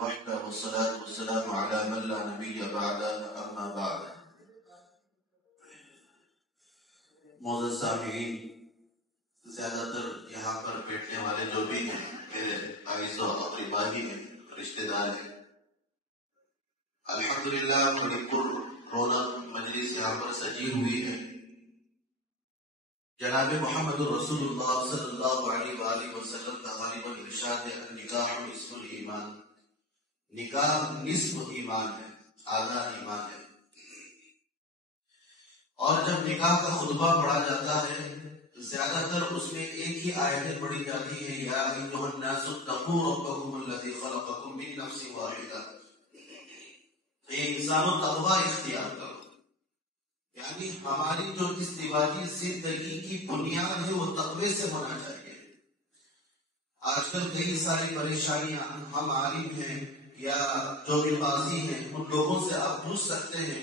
وحده والصلاة والسلام على من لا نبي بعده أما بعد. معزز سامعین، زیادہ تر یہاں پر بیٹھنے والے جو بھی ہیں میرے عزیز و اقربا ہی ہیں، رشتہ دار ہیں. الحمدللہ بڑی پر رونق مجلس یہاں پر سجی ہوئی ہے. جناب محمد رسول اللہ صلی اللہ علیہ وآلہ وسلم کا غالباً ارشاد ہے النکاح نصف الایمان، نکاح نصف ایمان ہے، آدھا ایمان ہے. اور جب نکاح کا خطبہ پڑھا جاتا ہے زیادہ تر اس میں ایک ہی آیت پڑھی جاتی ہے، یا ایھا الناس اتقوا ربکم الذی خلقکم من نفس واحدہ. اے انسانوں تقوی اختیار کرو، یعنی ہماری جو ازدواجی زندگی کی بنیاد ہے وہ تقوی سے ہونا چاہیے. آج کل کئی ساری پریشانیاں، ہم عالم ہیں یا جو بھی قاضی ہیں ان لوگوں سے آپ پوچھ سکتے ہیں،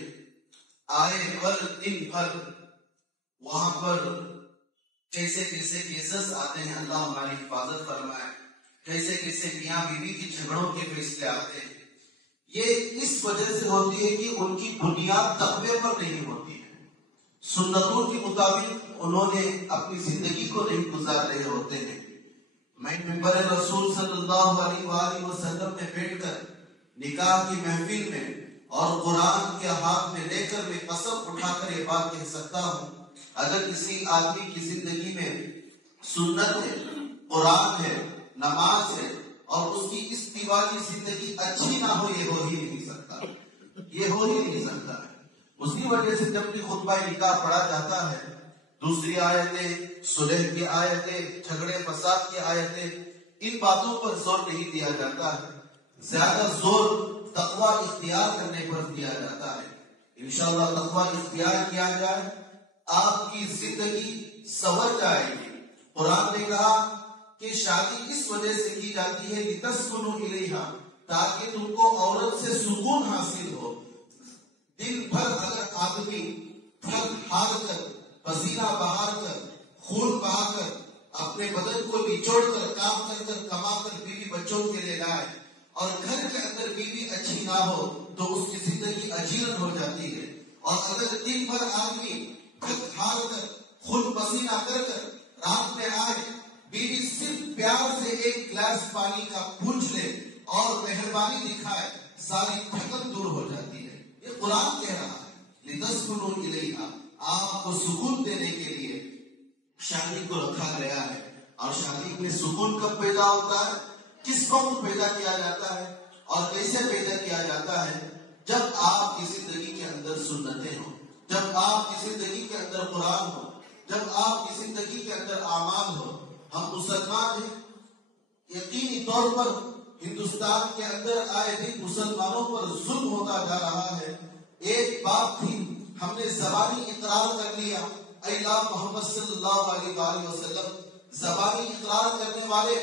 آئے پر دن بھر وہاں پر کیسے کیسے کیسز آتے ہیں، اللہ ہماری حفاظت فرمائے. کیسے کیسے میاں بیوی کے جھگڑوں کے فیصلے آتے ہیں. یہ اس وجہ سے ہوتی ہے کہ ان کی بنیاد تقوی پر نہیں ہوتی ہے، سنتوں کے مطابق انہوں نے اپنی زندگی کو نہیں گزار رہے ہوتے ہیں. میں منبر رسول صلی اللہ علیہ وآلہ وسلم میں بیٹھ کر نکاح کی محفل میں اور قرآن کے ہاتھ میں لے کر میں قسم اٹھا کر یہ بات کہہ سکتا ہوں، اگر کسی آدمی کی زندگی میں سنت ہے، قرآن ہے، نماز ہے اور اس کی ازدواجی زندگی اچھی نہ ہو، یہ ہو ہی نہیں سکتا، یہ ہو ہی نہیں سکتا. اسی وجہ سے جب بھی خطبہ نکاح پڑھا جاتا ہے، دوسری آیتیں، صلح کی آیتیں، جھگڑے فساد کی آیتیں، ان باتوں پر زور نہیں دیا جاتا ہے، زیادہ زور تقوی اختیار کرنے پر دیا جاتا ہے. انشاءاللہ تقوی اختیار کیا جائے، آپ کی زندگی سنور جائے گی. قرآن نے کہا کہ شادی اس وجہ سے کی جاتی ہے لِتَسْكُنُوا إِلَيْهَا، تاکہ تم کو عورت سے سکون حاصل ہو. دن بھر اگر آدمی تھک ہار کر، پسینہ بہا کر، خون بہا کر، اپنے بدن کو نچوڑ کر کام کر کر کما کر بیوی بچوں کے لیے لائے اور گھر کے اندر بیوی اچھی نہ ہو تو اس کی زندگی اجیرن ہو جاتی ہے. اور اگر دن بھر آدمی تھک ہار کر، خون پسینہ کر کر رات میں آئے، بیوی صرف پیار سے ایک گلاس پانی کا پوچھ لے اور مہربانی دکھائے، ساری تھکن دور ہو جاتی ہے. یہ قرآن کہہ رہا ہے لِتَسْكُنُوا إِلَيْهَا، آپ کو سکون دینے کے لیے شادی کو رکھا گیا ہے. اور شادی میں سکون کب پیدا ہوتا ہے، کس وقت پیدا کیا جاتا ہے اور کیسے پیدا کیا جاتا ہے؟ جب آپ کی زندگی کے اندر سنتیں ہوں، جب آپ کی زندگی کے اندر قرآن ہو، جب آپ کی زندگی کے اندر اعمال ہو. ہم مسلمان ہیں، یقینی طور پر ہندوستان کے اندر آئے دن مسلمانوں پر ظلم ہوتا جا رہا ہے. ایک بات تھی، ہم نے زبانی اقرار کر لیا اے اللہ محمد صلی اللہ علیہ وآلہ وسلم. زبانی اقرار کرنے والے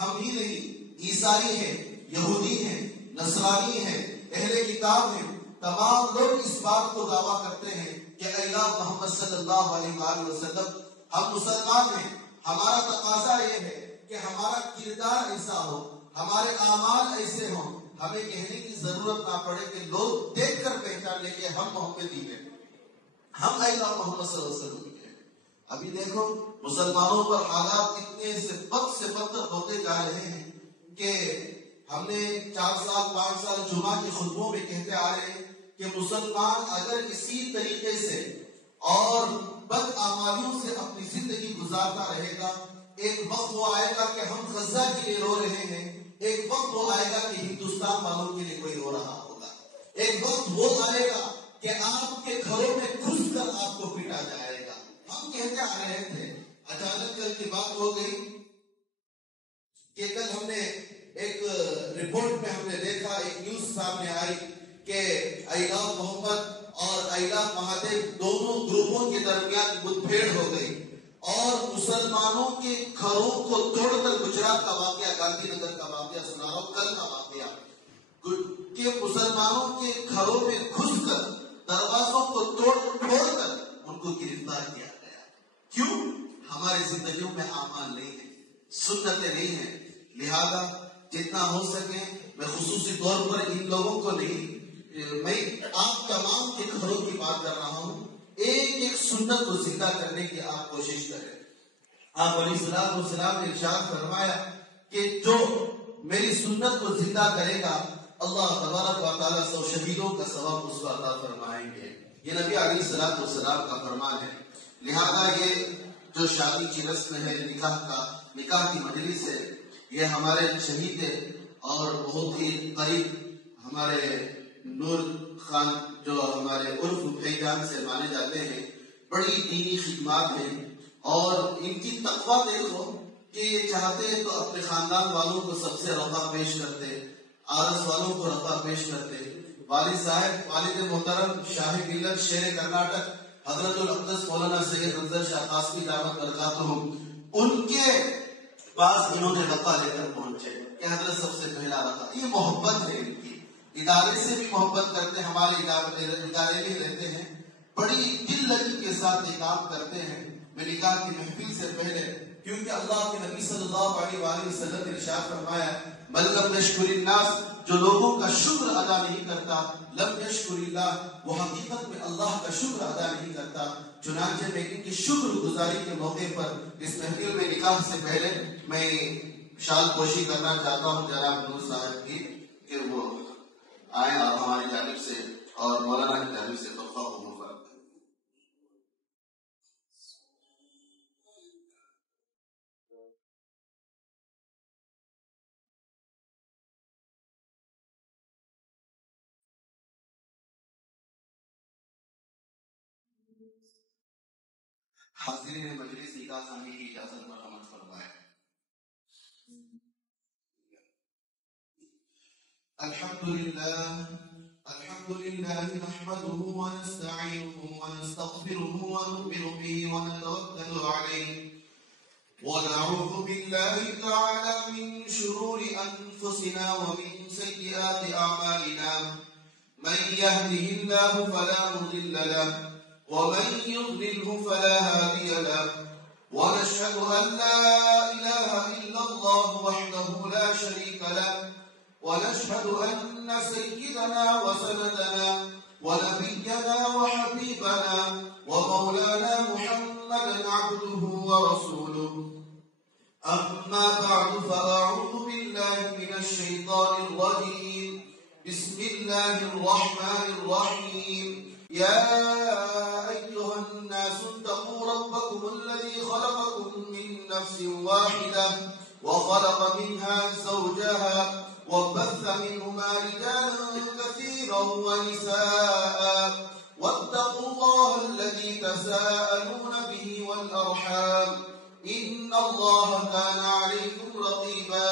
ہم ہی نہیں، عیسائی ہیں، یہودی ہیں، نصرانی ہیں، اہل کتاب ہیں، تمام لوگ اس بات کو دعویٰ کرتے ہیں کہ اے اللہ محمد صلی اللہ علیہ وآلہ وسلم ہم مسلمان ہیں. ہمارا تقاضا یہ ہے کہ ہمارا کردار ایسا ہو، ہمارے اعمال ایسے ہوں، ہمیں کہنے کی ضرورت نہ پڑے کہ لوگ دیکھ کر پہچان لیں کہ ہم محمدی ہیں، ہم اے اللہ محمد صلی اللہ علیہ وسلم کے ہیں. ابھی دیکھو مسلمانوں پر حالات اتنے سے بدتر ہوتے جا رہے ہیں کہ ہم نے 4 سال 5 سال جمعہ کے خطبوں میں کہتے آ رہے ہیں کہ مسلمان اگر اسی طریقے سے اور بدعمالیوں سے اپنی زندگی گزارتا رہے گا، ایک وقت وہ آئے گا کہ ہم غزہ کے لیے رو رہے ہیں، ایک وقت وہ آئے گا کہ ہندوستان والوں کے لیے کوئی رو رہا ہوگا، ایک وقت وہ آئے گا کہ آپ کے گھروں میں گھس کر آپ کو پیٹا جائے گا. ہم کہتے آ رہے تھے، اچانک کل کی بات ہو گئی کہ کل ہم نے ایک رپورٹ میں ہم نے دیکھا، ایک نیوز سامنے آئی کہ ایلا محمد اور ایلا مہادیو دونوں گروپوں کے درمیان مدبھیڑ ہو گئی اور مسلمانوں کے گھروں کو توڑ کر، گجرات کا واقعہ، گاندھی نگر کا واقعہ سنا رہا ہوں، کل کا واقعہ، کہ مسلمانوں کے گھروں میں گھس کر دروازوں کو توڑ کر ان کو گرفتار کیا گیا. کیوں؟ ہماری زندگیوں میں اعمال نہیں ہے، سنتیں نہیں ہیں. لہذا جتنا ہو سکے میں خصوصی طور پر ان لوگوں کو نہیں، میں آپ تمام کے گھروں کی بات کر رہا ہوں، ایک ایک سنت کو زندہ کرنے کی آپ کوشش کریں۔ آپ علیہ السلام نے ارشاد فرمایا کہ جو میری سنت کو زندہ کرے گا اللہ تبارک و تعالیٰ 100 شہیدوں کا ثواب اس کو عطا فرمائیں گے۔ یہ نبی علیہ السلام کا فرمان ہے۔ لہذا یہ جو شادی کی رسم ہے، نکاح کی مجلس ہے، یہ ہمارے شہید اور بہت ہی قریب ہمارے نور خان جو ہمارے عرف بھائی جان سے مانے جاتے ہیں، بڑی دینی خدمات ہیں اور ان کی تقویٰ دیکھو کہ یہ چاہتے ہیں تو اپنے خاندان والوں کو سب سے رفع پیش کرتے، آرس والوں کو رفع پیش کرتے۔ والد صاحب، والد محترم شاہ ملت شیر کرناٹک حضرت الاقدس مولانا سید انصر شاہ قاسمی دعوت برکاتہم، ان کے پاس انہوں نے رفع لے کر پہنچے کہ حضرت سب سے پہلا رفع۔ یہ محبت ہے ان کی، ادارے سے بھی محبت کرتے، ہمارے ادارے میں رہتے ہیں، بڑی دل لگی کے ساتھ یہ کام کرتے ہیں۔ میں نکاح کی محفل سے پہلے، کیونکہ اللہ کے نبی صلی اللہ علیہ وآلہ وسلم نے ارشاد فرمایا من لم یشکر الناس، جو لوگوں کا شکر ادا نہیں کرتا، لم یشکر اللہ، وہ حقیقت میں اللہ کا شکر ادا نہیں کرتا۔ چنانچہ میں ان کی شکر گزاری کے موقع پر اس محفل میں نکاح سے پہلے میں شال پوشی کرنا چاہتا ہوں جناب نور صاحب کی، کہ وہ آئیں اور ہماری جانب سے اور مولانا کی جانب سے تحفہ کو مبارک۔ حاضرین مجلس، نکاح خانے کی اجازت پر عمل فرمائے۔ الحمد لله نحمده ونستعينه ونستغفره ونؤمن به ونتوكل عليه ونعوذ بالله تعالى من شرور أنفسنا ومن سيئات أعمالنا، من يهده الله فلا مضل له ومن يضلله فلا هادي له، ونشهد أن لا إله إلا الله وحده لا شريك له، ونشهد أن سيدنا وسندنا ونبينا وحبيبنا ومولانا محمدا عبده ورسوله. أما بعد، فأعوذ بالله من الشيطان الرجيم. بسم الله الرحمن الرحيم. يا أيها الناس اتقوا ربكم الذي خلقكم من نفس واحدة وخلق منها زوجها وبث منهما رجالا كثيرا ونساء، واتقوا الله الذي تساءلون به والأرحام، إن الله كان عليكم رقيبا.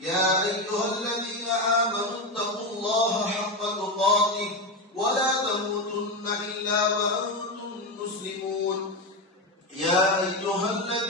يا أيها الذين آمنوا اتقوا الله حق تقاته ولا تموتن إلا وأنتم مسلمون. يا أيها الذين